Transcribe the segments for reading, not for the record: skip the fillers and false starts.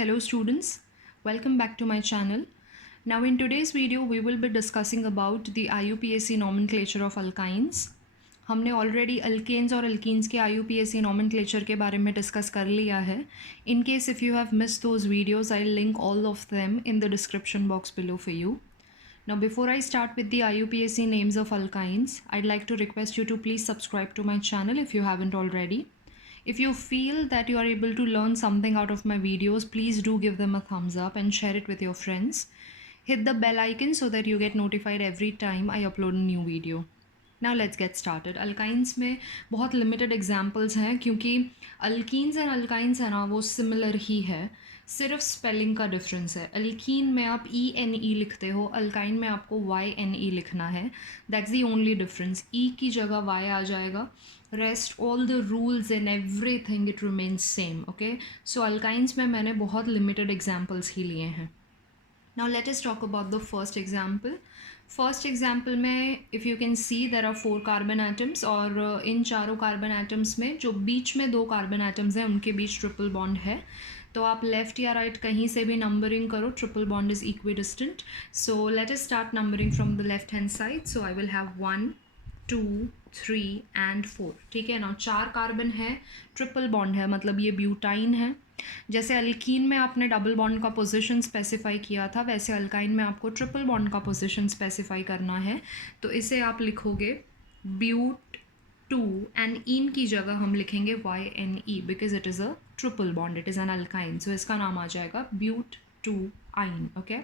Hello students, welcome back to my channel. Now in today's video we will be discussing about the IUPAC nomenclature of alkynes. हमने already alkanes और alkenes के IUPAC nomenclature के बारे में discuss कर लिया है. In case if you have missed those videos, I'll link all of them in the description box below for you. Now before I start with the IUPAC names of alkynes, I'd like to request you to please subscribe to my channel if you haven't already. If you feel that you are able to learn something out of my videos, please do give them a thumbs up and share it with your friends. Hit the bell icon so that you get notified every time I upload a new video. Now let's get started. Alkynes में बहुत limited examples हैं क्योंकि alkenes and alkynes है ना वो similar ही है, सिर्फ spelling का डिफरेंस है. अल्कीन में आप ENE लिखते हो, अल्काइन में आपको YNE लिखना है. That's the only difference. E की जगह Y आ जाएगा. Rest all the rules and everything it remains same. Okay, so alkynes में मैंने बहुत लिमिटेड एग्जाम्पल्स ही लिए हैं. Now let us talk about the first example. First example में if you can see there are 4 carbon atoms और इन चारों कार्बन एटम्स में जो बीच में 2 कार्बन एटम्स हैं उनके बीच ट्रिपल बॉन्ड है. तो आप लेफ़्ट या राइट कहीं से भी नंबरिंग करो, triple bond is equidistant. So let us start numbering from the left hand side. So I will have 1 2 3 and 4. ठीक है ना, 4 कार्बन है, ट्रिपल बॉन्ड है, मतलब ये ब्यूटाइन है. जैसे अल्कीन में आपने डबल बॉन्ड का पोजीशन स्पेसिफाई किया था, वैसे अल्काइन में आपको ट्रिपल बॉन्ड का पोजीशन स्पेसिफाई करना है. तो इसे आप लिखोगे ब्यूट 2 एंड इन की जगह हम लिखेंगे YNE because it is a triple bond, it is an alkyne. So इसका नाम आ जाएगा ब्यूट 2 आइन. ओके,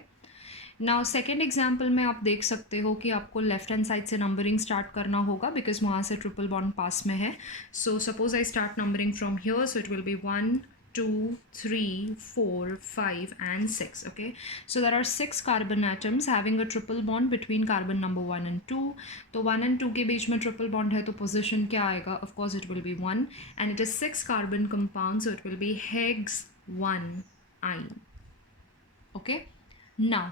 नाउ सेकेंड एग्जाम्पल में आप देख सकते हो कि आपको लेफ्ट हैंड साइड से नंबरिंग स्टार्ट करना होगा बिकॉज वहाँ से ट्रिपल बॉन्ड पास में है. So suppose I start numbering from here, so it will B 1 2 3 4 5 and 6. Okay, so there are 6 carbon atoms having a triple bond between carbon number 1 and 2. तो 1 and 2 के बीच में triple bond है तो position क्या आएगा? Of course it will B 1 and it is 6 carbon compound, so it will be hex 1 ine. Okay, now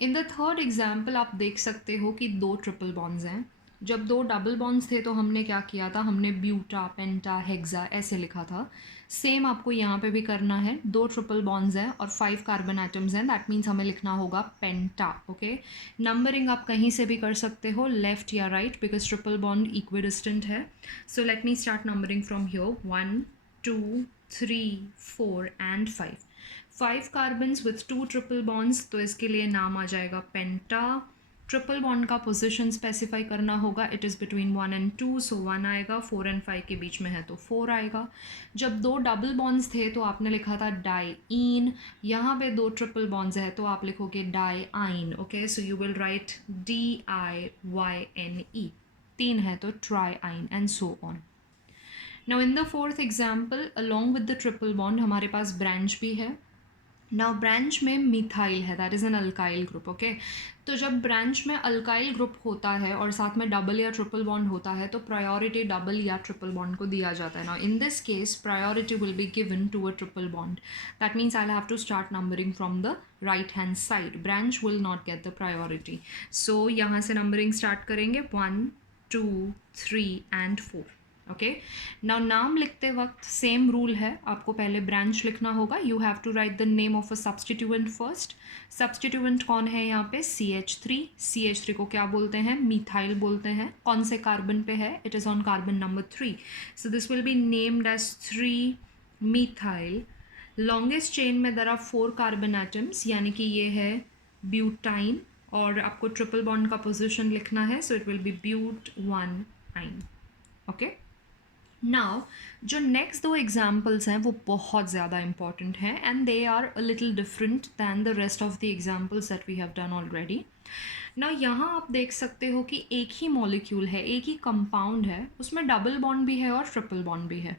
in the third example आप देख सकते हो कि 2 ट्रिपल बॉन्ड्स हैं. जब 2 डबल बॉन्ड्स थे तो हमने क्या किया था? हमने ब्यूटा, पेंटा, हेक्सा ऐसे लिखा था. सेम आपको यहाँ पे भी करना है. 2 ट्रिपल बॉन्ड्स हैं और 5 कार्बन एटम्स हैं, दैट मीन्स हमें लिखना होगा पेंटा. ओके, नंबरिंग आप कहीं से भी कर सकते हो, लेफ्ट या right, because triple bond equidistant है. So let me start numbering from here. 1 2 3 4 and 5. 5 carbons with 2 triple bonds, तो इसके लिए नाम आ जाएगा पेंटा. ट्रिपल बॉन्ड का पोजीशन स्पेसिफाई करना होगा. It is between 1 and 2, so 1 आएगा. 4 and 5 के बीच में है तो 4 आएगा. जब 2 डबल बॉन्ड्स थे तो आपने लिखा था डाईन. यहाँ पे 2 ट्रिपल बॉन्ड्स है तो आप लिखोगे dine. Okay, so you will write DIYNE. 3 है तो trying and so on. Now in the fourth example, along with the triple bond हमारे पास ब्रांच भी है. नाउ ब्रांच में मिथाइल है, that is an alkyl group. Okay, तो जब branch में अल्काइल ग्रुप होता है और साथ में डबल या ट्रिपल बॉन्ड होता है तो प्रायोरिटी डबल या ट्रिपल बॉन्ड को दिया जाता है. Now in this case priority will be given to a triple bond. That means I have to start numbering from the right hand side. Branch will not get the priority. So यहाँ से numbering start करेंगे 1 2 3 and 4. Okay, now नाम लिखते वक्त same rule है, आपको पहले branch लिखना होगा. You have to write the name of a substituent first. Substituent कौन है यहाँ पे? CH3. CH3 को क्या बोलते हैं? मिथाइल बोलते हैं. कौन से कार्बन पे है? It is on carbon number 3. So this will be named as 3 methyl. Longest chain में देयर आर 4 कार्बन एटम्स, यानी कि ये है ब्यूटाइन और आपको ट्रिपल बॉन्ड का पोजिशन लिखना है. So it will be but 1 yne. Okay, now जो नेक्स्ट 2 एग्जाम्पल्स हैं वो बहुत ज़्यादा इंपॉर्टेंट हैं and they are a little different than the rest of the examples that we have done already. Now यहाँ आप देख सकते हो कि एक ही मॉलिक्यूल है, एक ही कंपाउंड है, उसमें डबल बॉन्ड भी है और ट्रिपल बॉन्ड भी है.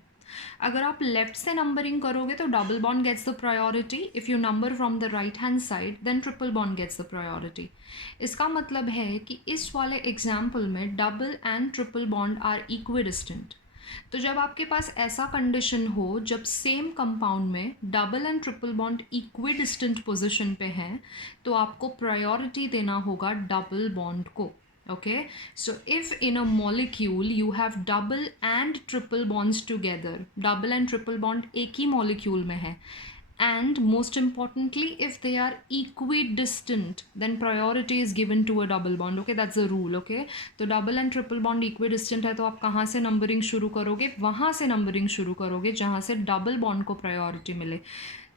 अगर आप लेफ्ट से नंबरिंग करोगे तो double bond gets the priority. If you number from the right hand side then triple bond gets the priority. इसका मतलब है कि इस वाले एग्जाम्पल में double and triple bond are equidistant. तो जब आपके पास ऐसा कंडीशन हो जब सेम कंपाउंड में double and triple bond equidistant position पे हैं तो आपको प्रायोरिटी देना होगा डबल बॉन्ड को. Okay, so if in a molecule you have double and triple bonds together, double and triple bond एक ही molecule में है and most importantly, if they are equidistant, then priority is given to a double bond. Okay, that's the rule. Okay, तो double and triple bond equidistant है तो आप कहाँ से numbering शुरू करोगे? वहाँ से नंबरिंग शुरू करोगे जहाँ से डबल बॉन्ड को प्रायोरिटी मिले.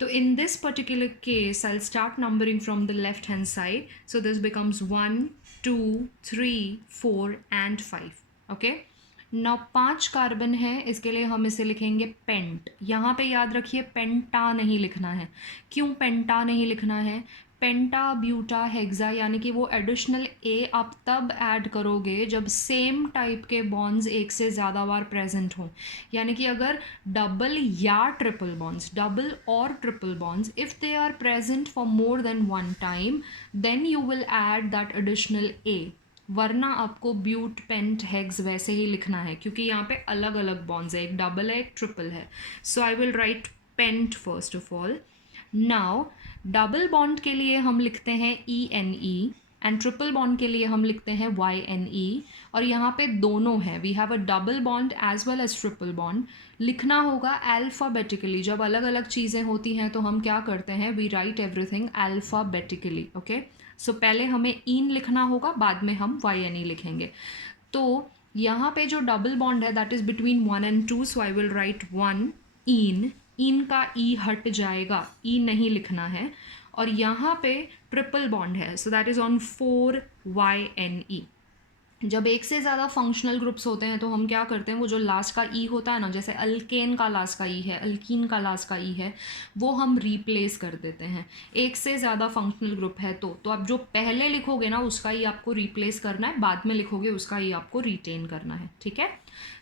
So in this particular case, I'll start numbering from the left hand side. So this becomes 1, 2, 3, 4 and 5. Okay. now 5 carbon है, इसके लिए हम इसे लिखेंगे पेंट. यहाँ पे याद रखिए पेंटा नहीं लिखना है. क्यों पेंटा नहीं लिखना है? पेंटा ब्यूटा हेक्सा यानी कि वो एडिशनल ए आप तब ऐड करोगे जब सेम टाइप के बॉन्ड्स एक से ज़्यादा बार प्रेजेंट हों. यानी कि अगर डबल या ट्रिपल बॉन्ड्स, डबल और triple bonds, if they are present for more than one time, then you will add that additional a. वरना आपको ब्यूट पेंट हेक्स वैसे ही लिखना है क्योंकि यहाँ पे अलग अलग बॉन्ड्स है, एक डबल है एक ट्रिपल है. So I will write pent first of all. Now double bond के लिए हम लिखते हैं ENE एंड ट्रिपल बॉन्ड के लिए हम लिखते हैं YNE. और यहाँ पे दोनों हैं, we have a double bond as well as triple bond. लिखना होगा अल्फ़ाबेटिकली. जब अलग अलग चीज़ें होती हैं तो हम क्या करते हैं, we write everything alphabetically. Okay, so पहले हमें इन लिखना होगा, बाद में हम YNE लिखेंगे. तो यहाँ पे जो डबल बॉन्ड है that is between 1 and 2. So I will right 1 इन का ई हट जाएगा, ई नहीं लिखना है. और यहाँ पे ट्रिपल बॉन्ड है, so that is on 4 YNE. जब एक से ज़्यादा फंक्शनल ग्रुप्स होते हैं तो हम क्या करते हैं, वो जो लास्ट का ई होता है ना, जैसे अल्केन का लास्ट का ई है, अल्कीन का लास्ट का ई है, वो हम रिप्लेस कर देते हैं. एक से ज़्यादा फंक्शनल ग्रुप है तो आप जो पहले लिखोगे ना उसका ई आपको रिप्लेस करना है, बाद में लिखोगे उसका ई आपको रिटेन करना है. ठीक है.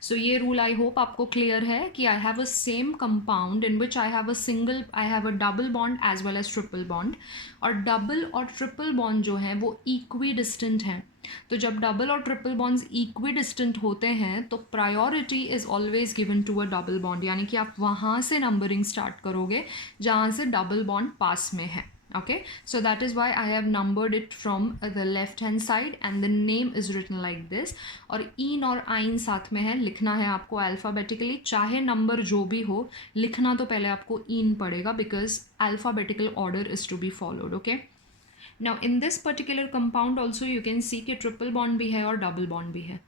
सो ये रूल आई होप आपको क्लियर है कि I have a same compound in which I have a double bond as well as triple bond. और डबल और ट्रिपल बॉन्ड जो हैं वो इक्वी डिस्टेंट हैं. तो जब डबल और ट्रिपल बॉन्ड्स इक्वी डिस्टेंट होते हैं तो priority is always given to a double bond. यानी कि आप वहाँ से नंबरिंग स्टार्ट करोगे जहाँ से डबल बॉन्ड पास में है. Okay, so that is why I have numbered it from the left hand side and the name is written like this. और इन और आइन साथ में है, लिखना है आपको अल्फ़ाबेटिकली. चाहे नंबर जो भी हो, लिखना तो पहले आपको इन पड़ेगा because alphabetical order is to be followed. Okay. Now in this particular compound also you can see कि ट्रिपल बॉन्ड भी है और डबल बॉन्ड भी है,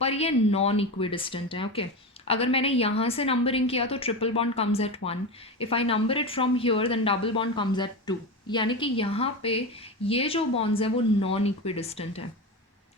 पर ये नॉन इक्विडिस्टेंट है. ओके, अगर मैंने यहाँ से नंबरिंग किया तो triple bond comes at 1. If I number it from here then double bond comes at 2. यानी कि यहाँ पे ये जो बॉन्ड्स हैं वो नॉन इक्विडिस्टेंट है.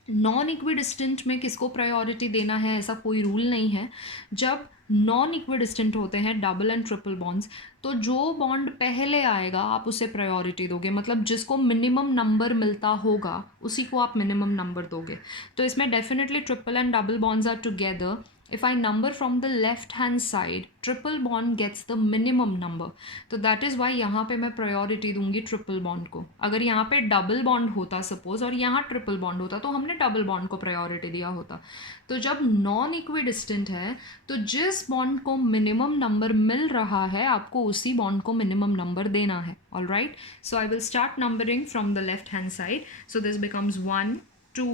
नॉन इक्विडिस्टेंट में किसको प्रायोरिटी देना है ऐसा कोई रूल नहीं है. जब नॉन इक्विडिस्टेंट होते हैं डबल एंड ट्रिपल बॉन्ड्स, तो जो बॉन्ड पहले आएगा आप उसे प्रायोरिटी दोगे. मतलब जिसको मिनिमम नंबर मिलता होगा उसी को आप मिनिमम नंबर दोगे. तो इसमें definitely triple and double bonds are together. If I number from the left hand side, triple bond gets the minimum number. तो that is why यहाँ पे मैं priority दूंगी triple bond को. अगर यहाँ पे double bond होता suppose और यहाँ triple bond होता तो हमने double bond को priority दिया होता. तो जब non equidistant है तो जिस bond को minimum number मिल रहा है आपको उसी bond को minimum number देना है. Alright, so I will start numbering from the left hand side. So this becomes 1, 2,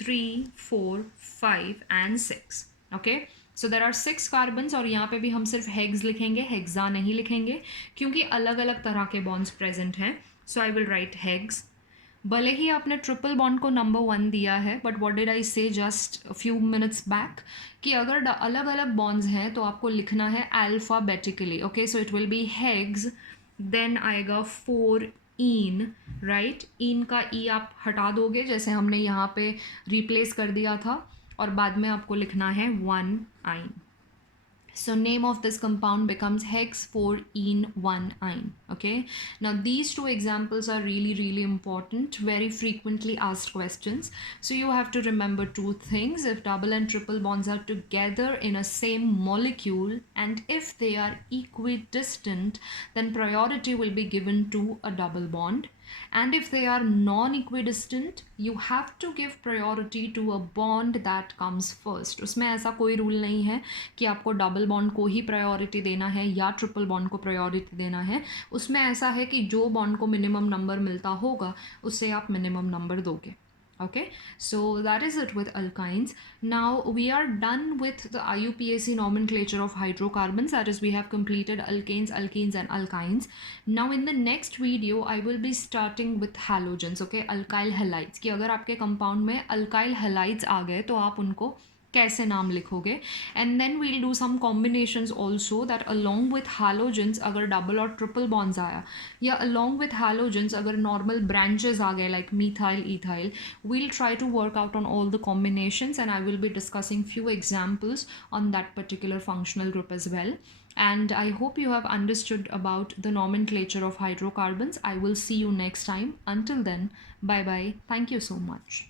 3, 4, 5 and 6. Okay, so there are 6 carbons. और यहाँ पे भी हम सिर्फ हेक्स लिखेंगे, हेक्सा नहीं लिखेंगे क्योंकि अलग अलग तरह के बॉन्ड्स प्रेजेंट हैं. सो आई विल राइट हेक्स. भले ही आपने ट्रिपल बॉन्ड को नंबर 1 दिया है, बट व्हाट डिड आई से जस्ट फ्यू मिनट्स बैक कि अगर अलग अलग बॉन्ड्स हैं तो आपको लिखना है alphabetically. Okay, so it will be hex, then आएगा 4 इन. राइट, इन का ई आप हटा दोगे जैसे हमने यहाँ पे रिप्लेस कर दिया था, और बाद में आपको लिखना है 1 आइन. So name of this compound becomes hex 4-ene 1-ine. Okay, now these two examples are really important, very frequently asked questions. So you have to remember two things. If double and triple bonds are together in a same molecule and if they are equidistant, then priority will be given to a double bond. And if they are non-equidistant, you have to give priority to a bond that comes first. उसमें ऐसा कोई rule नहीं है कि आपको double bond को ही priority देना है या ट्रिपल बॉन्ड को प्रायोरिटी देना है. उसमें ऐसा है कि जो बॉन्ड को मिनिमम नंबर मिलता होगा उससे आप मिनिमम नंबर दोगे. Okay, so that is it with alkynes. Now we are done with the IUPAC nomenclature of hydrocarbons, that is we have completed alkanes, alkenes and alkynes. Now in the next video I will be starting with halogens. Okay, alkyl halides, कि अगर आपके compound में alkyl halides आ गए तो आप उनको कैसे नाम लिखोगे. And then we'll do some combinations also that along with halogens अगर डबल और ट्रिपल बॉन्ड्स आया, या अलॉन्ग विथ हैलोजेंस अगर नॉर्मल ब्रांचेस आ गए like methyl ethyl, we'll try to work out on all the combinations and I will be discussing few examples on that particular functional group as well. And I hope you have understood about the nomenclature of hydrocarbons. I will see you next time. Until then, bye bye. Thank you so much.